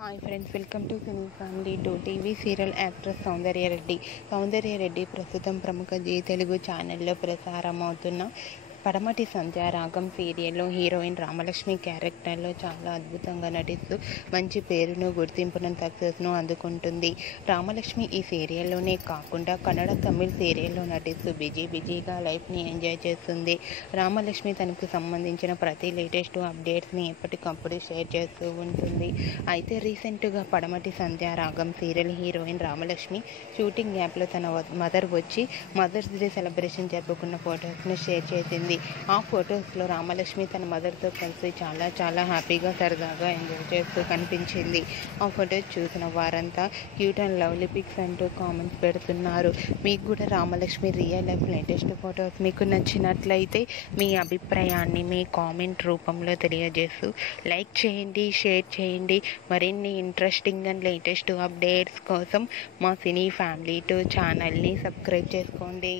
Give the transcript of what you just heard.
Hi friends, welcome to cine family to TV serial actress Soundarya Reddy ప్రస్తుతం ప్రముఖ G Telugu ఛానల్లో ప్రసారం అవుతున్న పడమటి సంధ్య రాగం సీరియల్లో హీరోయిన్ రామలక్ష్మి క్యారెక్టర్లో చాలా అద్భుతంగా నటిస్తూ మంచి పేరును, గుర్తింపును, సక్సెస్ను అందుకుంటుంది. రామలక్ష్మి ఈ సీరియల్లోనే కాకుండా కన్నడ, తమిళ్ సీరియల్లో నటిస్తూ బిజీగా లైఫ్ని ఎంజాయ్ చేస్తుంది. రామలక్ష్మి తనకు సంబంధించిన ప్రతి లేటెస్ట్ అప్డేట్స్ని ఎప్పటికప్పుడు షేర్ చేస్తూ ఉంటుంది. అయితే రీసెంట్గా పడమటి సంధ్య రాగం సీరియల్ హీరోయిన్ రామలక్ష్మి షూటింగ్ గ్యాప్లో తన మదర్ వచ్చి మదర్స్ డే సెలబ్రేషన్ జరుపుకున్న ఫొటోస్ను షేర్ చేసింది. ఆ ఫొటోస్లో రామలక్ష్మి తన మదర్తో కలిసి చాలా హ్యాపీగా, సరదాగా ఎంజాయ్ చేస్తూ కనిపించింది. ఆ ఫొటోస్ చూసిన వారంతా క్యూట్ అండ్ లవ్లీ పిక్స్ అంటూ కామెంట్స్ పెడుతున్నారు. మీకు కూడా Ramalakshmi real life latest photos మీకు నచ్చినట్లయితే మీ అభిప్రాయాన్ని మీ కామెంట్ రూపంలో తెలియజేస్తూ లైక్ చేయండి, షేర్ చేయండి. మరిన్ని ఇంట్రెస్టింగ్ అండ్ లేటెస్ట్ అప్డేట్స్ కోసం మా సినీ ఫ్యామిలీ 2 ఛానల్ని సబ్స్క్రైబ్ చేసుకోండి.